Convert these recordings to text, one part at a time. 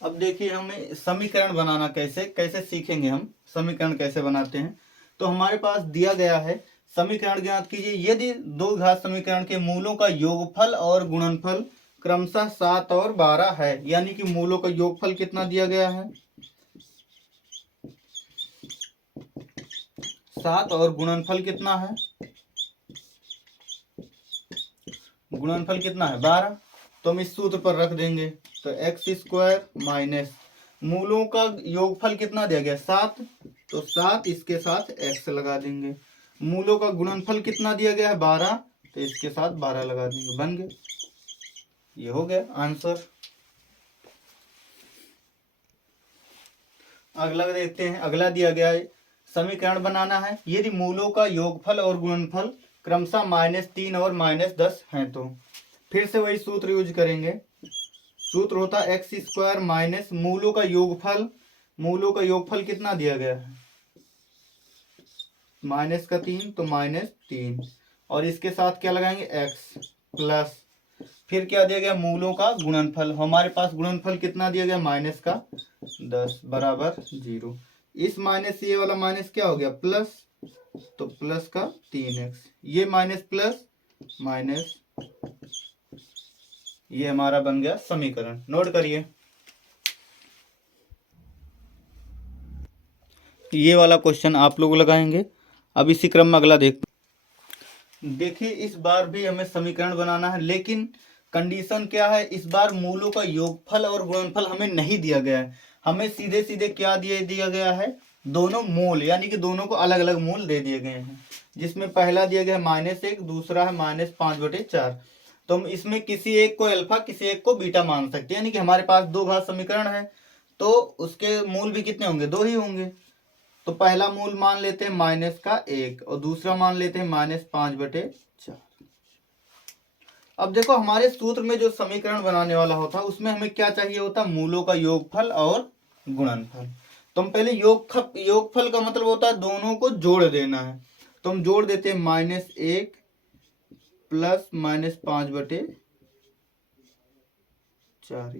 अब देखिए हमें समीकरण बनाना कैसे कैसे सीखेंगे, हम समीकरण कैसे बनाते हैं। तो हमारे पास दिया गया है समीकरण ज्ञात कीजिए। यदि दो घात समीकरण के मूलों का योगफल और गुणनफल क्रमशः 7 और 12 है, यानी कि मूलों का योगफल कितना दिया गया है 7 और गुणनफल कितना है, गुणनफल कितना है 12। तो हम इस सूत्र पर रख देंगे। तो एक्स स्क्वायर माइनस मूलों का योगफल कितना दिया गया 7, तो 7 इसके साथ एक्स लगा देंगे। मूलों का गुणनफल कितना दिया गया है 12, तो इसके साथ 12 लगा देंगे, बन गए। ये हो गया आंसर। अगला देखते हैं। अगला दिया गया है समीकरण बनाना है। यदि मूलों का योगफल और गुणनफल क्रमशः -3 और -10 हैं, तो फिर से वही सूत्र यूज करेंगे। सूत्र होता है एक्स स्क्वायर माइनस मूलों का योगफल। मूलों का योगफल कितना दिया गया है -3, तो -3 और इसके साथ क्या लगाएंगे एक्स प्लस, फिर क्या दिया गया मूलों का गुणनफल। हमारे पास गुणनफल कितना दिया गया -10 बराबर 0। इस माइनस ये वाला माइनस क्या हो गया प्लस, तो प्लस का 3x, ये माइनस प्लस माइनस, ये हमारा बन गया समीकरण। नोट करिए, ये वाला क्वेश्चन आप लोग लगाएंगे। अब इसी क्रम में अगला देखिए इस बार भी हमें समीकरण बनाना है, लेकिन कंडीशन क्या है, इस बार मूलों का योगफल और गुणनफल हमें नहीं दिया गया है। हमें सीधे सीधे क्या दिया गया है, दोनों मूल, यानी कि दोनों को अलग अलग मूल दे दिए गए हैं। जिसमें पहला दिया गया है -1, दूसरा है -5/4। तो हम इसमें किसी एक को अल्फा किसी एक को बीटा मान सकते हैं, यानी कि हमारे पास दो घात समीकरण है तो उसके मूल भी कितने होंगे, दो ही होंगे। तो पहला मूल मान लेते हैं -1 और दूसरा मान लेते हैं -5/4। अब देखो हमारे सूत्र में जो समीकरण बनाने वाला होता उसमें हमें क्या चाहिए होता, मूलों का योगफल और गुणनफल। तो हम पहले योगफल का मतलब होता है दोनों को जोड़ देना है। तो हम जोड़ देते हैं -1 प्लस -5/4।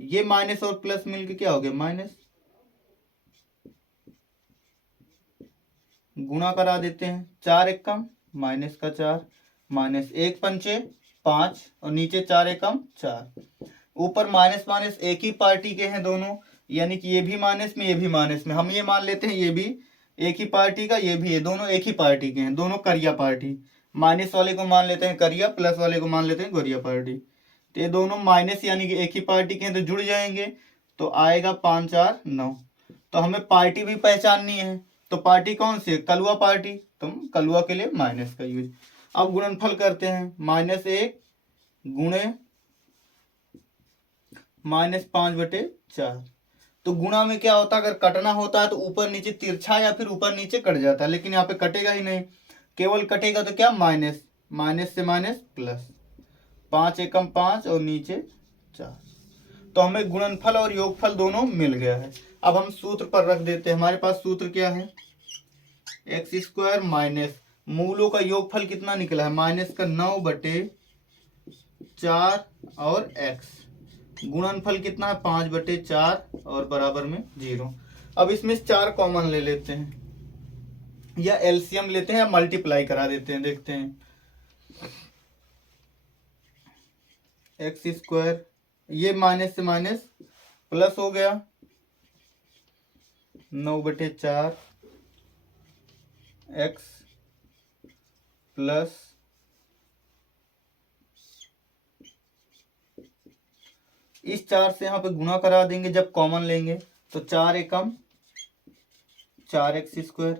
ये माइनस और प्लस मिलके क्या हो गया माइनस, गुणा करा देते हैं। 4 एकम माइनस का 4, -1×5 और नीचे 4 एकम 4। ऊपर माइनस माइनस एक ही पार्टी के हैं दोनों, यानी कि ये भी माइनस में ये भी माइनस में। हम ये मान लेते हैं ये भी एक ही पार्टी का, ये भी है, दोनों एक ही पार्टी के हैं, दोनों करिया पार्टी। माइनस वाले को मान लेते हैं करिया, प्लस वाले को मान लेते हैं गोरिया पार्टी। तो ये दोनों माइनस यानी कि एक ही पार्टी के हैं तो जुड़ जाएंगे। तो आएगा 5 4 9। तो हमें पार्टी भी पहचाननी है, तो पार्टी कौन सी है, कलुआ पार्टी, तो कलुआ के लिए माइनस का यूज। अब गुणनफल करते हैं, -1 गुणे -5/4। तो गुणा में क्या होता है, अगर कटना होता है तो ऊपर नीचे तिरछा या फिर ऊपर नीचे कट जाता है, लेकिन यहाँ पे कटेगा ही नहीं, केवल कटेगा तो क्या माइनस, माइनस से माइनस प्लस, 5 एकम 5 और नीचे 4। तो हमें गुणनफल और योगफल दोनों मिल गया है। अब हम सूत्र पर रख देते हैं। हमारे पास सूत्र क्या है, एक्स स्क्वायर माइनस मूलों का योगफल कितना निकला है -9/4 और एक्स, गुणनफल कितना है 5/4 और बराबर में 0। अब इसमें 4 कॉमन ले लेते हैं, या एलसीएम लेते हैं या मल्टीप्लाई करा देते हैं, देखते हैं। एक्स स्क्वायर, ये माइनस से माइनस प्लस हो गया, 9/4 एक्स प्लस इस 4 से यहाँ पे गुणा करा देंगे जब कॉमन लेंगे, तो 4 एकम 4x²।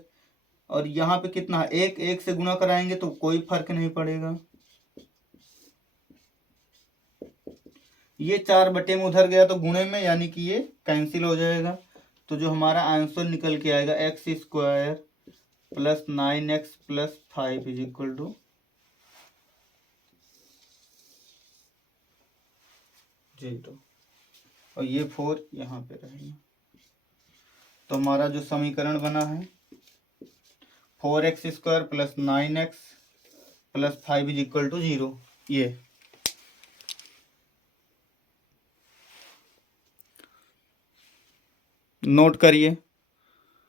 और यहाँ पे कितना, एक से गुणा कराएंगे तो कोई फर्क नहीं पड़ेगा। ये 4 बटे में उधर गया तो गुणे में, यानी कि ये कैंसिल हो जाएगा। तो जो हमारा आंसर निकल के आएगा x² प्लस 9x प्लस 5 = 0। और ये 4 यहाँ पे रहेगा। तो हमारा जो समीकरण बना है 4x² प्लस 9x प्लस 5 = 0। ये नोट करिए।